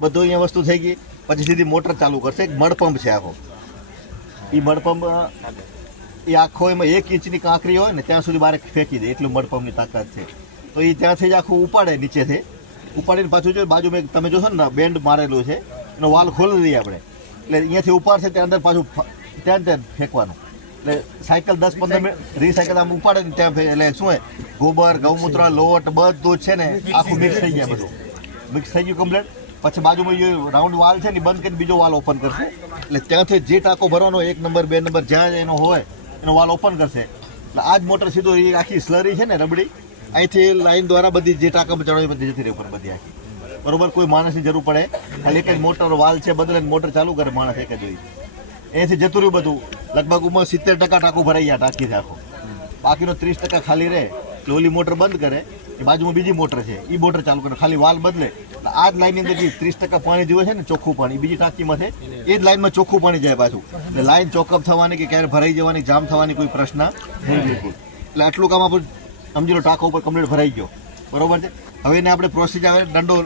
બધું અહીંયા વસ્તુ થઈ ગઈ. પછી સીધી મોટર ચાલુ કરશે. એક મડપંપ છે આખો. એ મડપંપ એ આખો એમાં એક ઇંચની કાંકરી હોય ને ત્યાં સુધી બારે ફેંકી દે. એટલું મડપંપની તાકાત છે. તો એ ત્યાંથી જ આખું ઉપાડે નીચેથી. ઉપાડીને પાછું જો બાજુમાં તમે જોશો ને બેન્ડ મારેલું છે. એનો વાલ ખોલી દઈએ આપણે. એટલે અહીંયાથી ઉપાડશે, ત્યાં અંદર પાછું ત્યાં ત્યાં ફેંકવાનું. એટલે સાયકલ દસ પંદર મિનિટ રીસાયકલ આમ ઉપાડે ને ત્યાં એટલે શું હોય? ગોબર, ગૌમૂત્ર, લોટ બધું છે ને, આખું મિક્સ થઈ ગયા બધું. મિક્સ થઈ ગયું કમ્પ્લીટ પછી બાજુમાં જે રાઉન્ડ વાલ છે ને બંધ કરીને બીજો વાલ ઓપન કરશે. એટલે ત્યાંથી જે ટાંકો ભરવાનો એક નંબર બે નંબર જ્યાં એનો હોય, એનો વાલ ઓપન કરશે. એટલે આ જ મોટર સીધો એ આખી સ્લરી છે ને રબડી, અહીંથી લાઈન દ્વારા બધી જે ટાંકામાં ચડાવી બધી જતી રહી ઉપર બધી આખી. બરોબર? કોઈ માણસની જરૂર પડે. ખાલી એક જ મોટર વાલ છે, બદલે મોટર ચાલુ કરે માણસ એક જ હોય. અહીંથી જતું રહ્યું બધું. લગભગ ઉંમર સિત્તેર ટકા ટાંકો ભરાઈ ગયા ટાંકી આખો. બાકીનો ત્રીસ ટકા ખાલી રહે. એટલે ઓલી મોટર બંધ કરે, એ બાજુમાં બીજી મોટર છે. એ મોટર ચાલુ કરે, ખાલી વાલ બદલે. આ જ લાઈનની અંદર ત્રીસ ટકા પાણી જોવે છે ને, ચોખ્ખું પાણી, બીજી ટાંકીમાં છે, એ જ લાઈનમાં ચોખ્ખું પાણી જાય પાછું. એટલે લાઈન ચોકઅપ થવાની કે ક્યારે ભરાઈ જવાની, જામ થવાની કોઈ પ્રશ્ન નહીં બિલકુલ. એટલે આટલું કામ આપણું, સમજી લો, ટાંકો ઉપર કમ્પ્લીટ ભરાઈ ગયો. બરોબર છે? હવે એને આપણે પ્રોસેસ આવે, દંડો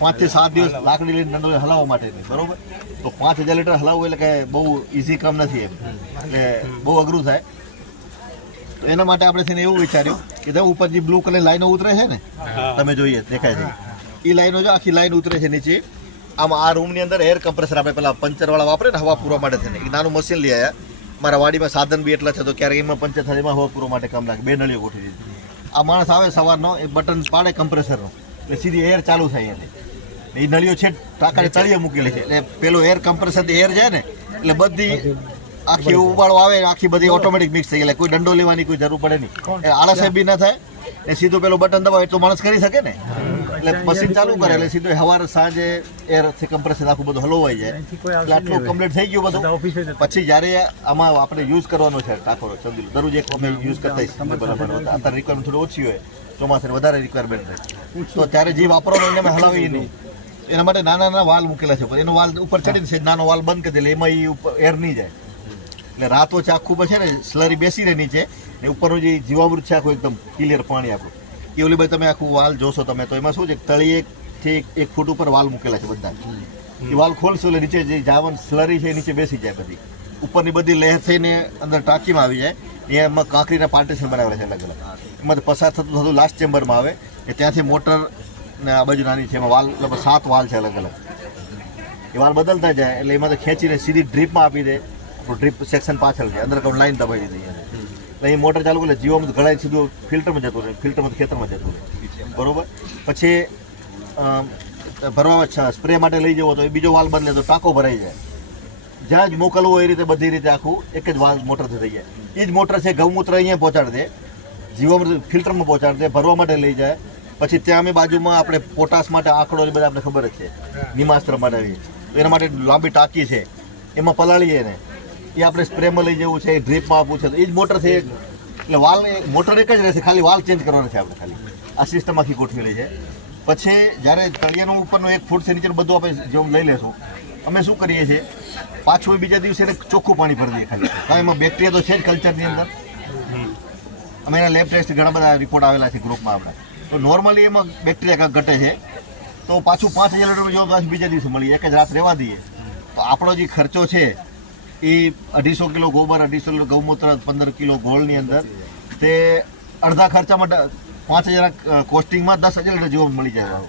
પાંચથી સાત દિવસ લાકડી લઈને દંડો હલાવવા માટેની બરોબર? તો પાંચ હજાર લીટર હલાવવું એટલે કે બહુ ઇઝી કામ નથી એમ. એટલે બહુ અઘરું થાય. તો એના માટે આપણે થઈને એવું વિચાર્યું કે તમે ઉપર જે બ્લુ કલર લાઈનો ઉતરે છે ને તમે જોઈએ દેખાય છે. એ લાઈનો જો આખી લાઈન ઉતરે છે નીચે. આમાં આ રૂમની અંદર એર કમ્પ્રેસર આપણે પેલા પંચરવાળા વાપરે ને હવા પૂરવા માટે થઈને એક નાનું મશીન લઈ આવ્યા મારા વાડીમાં સાધન બી એટલા છે તો ક્યારેક એમાં પંચર થાય એમાં હવા પૂરવા માટે કામ લાગે. બે નળીઓ ગોઠવી દીધી. આ માણસ આવે સવારનો એ બટન પાડે કમ્પ્રેસરનો એટલે સીધી એર ચાલુ થાય એની. એ નળીઓ છે ટાંકાને તળીએ મૂકેલી છે. એટલે પેલો એર કમ્પ્રેસરથી એર જાય ને એટલે બધી આખી ઉબાળો આવે આખી બધી ઓટોમેટિક મિક્સ થઈ ગયેલા. કોઈ દંડો લેવાની કોઈ જરૂર પડે નહીં. આળસ બી ના થાય. એ સીધું પેલો બટન દબાવે એટલું માણસ કરી શકે ને. એટલે મશીન ચાલુ કરે એટલે સીધું હવાર સાંજે એરથી કમ્પ્રેસર આખું બધું હલવાઈ જાય. એટલે આટલું કમ્પ્લીટ થઈ ગયું બધું. પછી જ્યારે આમાં આપણે યુઝ કરવાનો છે ટાકોરો સમજી લો દરરોજ એક અમે યુઝ કરતા બરાબર. અત્યારે રિક્વાયરમેન્ટ થોડી ઓછી હોય. ચોમાસાની વધારે રિક્વાયરમેન્ટ હોય તો ત્યારે જે વાપરવાનો એને અમે હલાવીએ નહીં. એના માટે નાના નાના વાલ મૂકેલા છે એનો વાલ ઉપર ચડીને છે નાનો વાલ બંધ કરી દે એમાં એ ઉપર એર નહીં જાય. એટલે રાત વચ્ચે આખું પછી છે ને સ્લરી બેસી રહે નીચે ને ઉપરનું જે જીવામૃત છે આખું એકદમ ક્લિયર પાણી આપણું એ ઓલી ભાઈ તમે આખું વાલ જોશો તમે તો એમાં શું છે એક થી એક એક ફૂટ ઉપર વાલ મૂકેલા છે બધા. એ વાલ ખોલશો એટલે નીચે જે જાવન સ્લરી છે એ નીચે બેસી જાય બધી. ઉપરની બધી લહેર થઈને અંદર ટાંકીમાં આવી જાય. એમાં કાંકરીના પાર્ટીશન બનાવેલા છે અલગ અલગ એમાંથી પસાર થતું થતું લાસ્ટ ચેમ્બરમાં આવે. કે ત્યાંથી મોટર ને આ બાજુ નાની છે એમાં વાલ લગભગ સાત વાલ છે અલગ અલગ એ વાલ બદલતા જાય એટલે એમાંથી ખેંચીને સીધી ડ્રીપમાં આપી દે. આપણું ડ્રીપ સેક્શન પાછળ છે. અંદર લાઈન દબાવી દીધી એટલે એ મોટર ચાલુ કરે જીવામાં ગળાય સીધું ફિલ્ટરમાં જતું રહે ફિલ્ટરમાં ખેતરમાં જતું રહે. બરોબર? પછી ભરવા સ્પ્રે માટે લઈ જવો તો એ બીજો વાલ બદલે તો ટાંકો ભરાઈ જાય. જ્યાં જ મોકલવું એ રીતે બધી રીતે આખું એક જ વાલ મોટરથી થઈ જાય. એ જ મોટર છે ગૌમૂત્ર અહીંયા પહોંચાડી દે. જીવામૃત ફિલ્ટરમાં પહોંચાડી દે ભરવા માટે લઈ જાય. પછી ત્યાં અમે બાજુમાં આપણે પોટાશ માટે આંકડો એ બધા આપણે ખબર જ છે. નિમાસ્ત્ર માટે. આવી એના માટે લાંબી ટાંકી છે. એમાં પલાળીએ ને એ આપણે સ્પ્રેમાં લઈ જવું છે ડ્રીપમાં આપવું છે, તો એ જ મોટર છે એટલે વાલ મોટર એક જ રહેશે, ખાલી વાલ ચેન્જ કરવાનો છે આપણે ખાલી. આ સિસ્ટમ આખી ગોઠવેલી છે. પછી જ્યારે તળિયાનું ઉપરનું એક ફૂટ છે, નીચેનું બધું આપણે જેમ લઈ લેશું, અમે શું કરીએ છીએ? પાછું બીજા દિવસે એને ચોખ્ખું પાણી ભરી દઈએ ખાલી. કારણ એમાં બેક્ટેરિયા તો છે જ કલ્ચરની અંદર. અમે એના લેબ ટેસ્ટ ઘણા બધા રિપોર્ટ આવેલા છે ગ્રુપમાં આપણા. તો નોર્મલી એમાં બેક્ટેરિયા કાંક ઘટે છે. તો પાછું પાંચ હજાર લીટર જો બીજા દિવસે મળીએ, એક જ રાત રહેવા દઈએ. તો આપણો જે ખર્ચો છે એ અઢીસો કિલો ગોબર, અઢીસો કિલો ગૌમૂત્ર, પંદર કિલો ગોળની અંદર તે અડધા ખર્ચામાં પાંચ હજાર કોસ્ટિંગમાં દસ હજાર લીટર જેવો મળી જાય.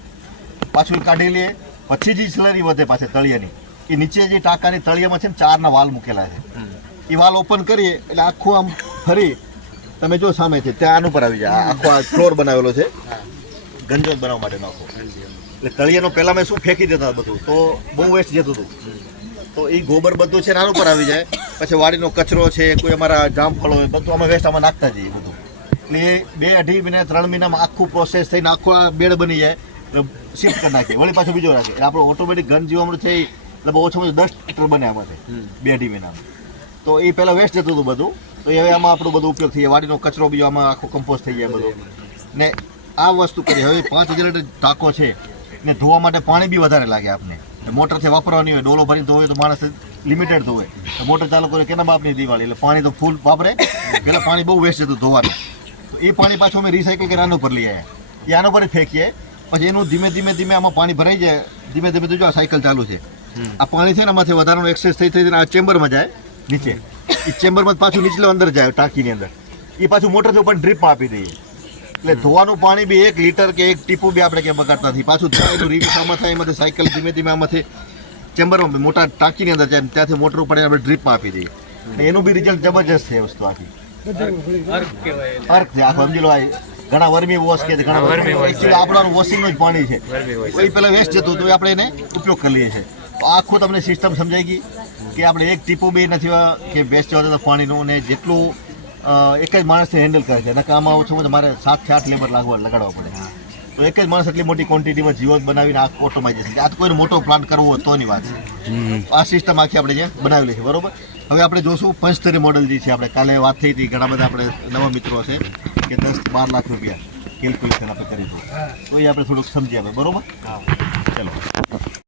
પાછું કાઢી લઈએ. પછી જે સ્લરી વધે પાછળ તળિયાની, એ નીચે જે ટાંકાની તળિયામાં છે ને ચારના વાલ મૂકેલા છે. એ વાલ ઓપન કરીએ એટલે આખું આમ ફરી, તમે જો સામે છે, ત્યાં આનું પર આવી જાય. આખો આ ફ્લોર બનાવેલો છે. ગંજોત બનાવવા માટેનો આખો. એટલે તળિયાનો પહેલાં મેં શું ફેંકી દેતા બધું? તો બહુ વેસ્ટ જતું હતું. તો એ ગોબર બધું છે નાનું પર આવી જાય. પછી વાડીનો કચરો છે કોઈ અમારા જામફળો હોય બધું અમે વેસ્ટ આમાં નાખતા જઈએ બધું. એટલે એ બે અઢી મહિના ત્રણ મહિનામાં આખું પ્રોસેસ થઈને આખો આ બેડ બની જાય એટલે શિફ્ટ કરી નાખીએ. વળી પાછો બીજો રાખીએ એટલે આપણો ઓટોમેટિક ઘન જીવામૃત છે એટલે બહુ ઓછામાં ઓછું દસ લીટર બને આમાંથી બે અઢી મહિનામાં. તો એ પહેલાં વેસ્ટ જતું હતું બધું. તો એ હવે આમાં આપણું બધું ઉપયોગ થઈ જાય વાડીનો કચરો બીજો આમાં આખો કમ્પોઝ થઈ જાય બધો. ને આ વસ્તુ કરી. હવે પાંચ હજાર લીટર ટાંકો છે. ને ધોવા માટે પાણી બી વધારે લાગે આપને. મોટરથી વાપરવાની હોય ડોલો ભરીને ધોવે તો માણસ લિમિટેડ ધોવે. તો મોટર ચાલુ કરે કેના બાપની દિવાળી? એટલે પાણી તો ફૂલ વાપરે. પેલા પાણી બહુ વેસ્ટ જતું ધોવાનું તો એ પાણી પાછું અમે રિસાયકલ કરી આનો પર લઈ આવ્યા એ આનો પર ફેંકીએ. પછી એનું ધીમે ધીમે ધીમે આમાં પાણી ભરાઈ જાય. ધીમે ધીમે તો જો આ સાયકલ ચાલુ છે. આ પાણી છે ને આમાંથી વધારાનું એક્સેસ થઈ થઈને આ ચેમ્બરમાં જાય નીચે. એ ચેમ્બરમાં પાછું નીચલો અંદર જાય ટાંકીની અંદર. એ પાછું મોટરથી ઉપર ડ્રીપમાં આપી દઈએ. એટલે ધોવાનું પાણી બી એક લીટર કે એક ટીપું બી આપણે ક્યાં બગાડતા નથી. પાછું એનું રિવ્યુ આમાં થાય એમાંથી સાયકલ ધીમે ધીમે આમાંથી ચેમ્બરમાં મોટા ટાંકીની અંદર જાય ત્યાંથી મોટર પડે આપણે ડ્રીપમાં આપી દઈએ. એનું બી રિઝલ્ટ જબરજસ્ત છે વસ્તુ આખી. અર્ક છે. આખો સમજી લો ઘણા વર્મી વોશ કે ઘણા એકચ્યુઅલી આપણું વોશિંગનું જ પાણી છે. એ પહેલાં વેસ્ટ જતું હતું આપણે એને ઉપયોગ કરી લઈએ છીએ. આખું તમને સિસ્ટમ સમજાઈ ગઈ કે આપણે એક ટીપું બી નથી કે વેસ્ટ જવા પાણીનું ને જેટલું એક જ માણસથી હેન્ડલ કરે છે. અને આમાં ઓછું મારે સાતથી આઠ લેબર લાગવા લગાડવા પડે. તો એક જ માણસ એટલી મોટી ક્વોન્ટિટીમાં જીવન બનાવીને આ ઓટોમાઇઝેશન આ કોઈ મોટો પ્લાન્ટ કરવો હોય તોની વાત છે. આ સિસ્ટમ આખી આપણે જે બનાવેલી છે બરોબર? હવે આપણે જોશું પંચતરી મોડલ જે છે આપણે. કાલે વાત થઈ હતી ઘણા બધા આપણે નવા મિત્રો છે કે દસ બાર લાખ રૂપિયા કેલ્ક્યુલેશન આપણે કરીશું તો એ આપણે થોડુંક સમજી આપણે બરોબર? ચલો.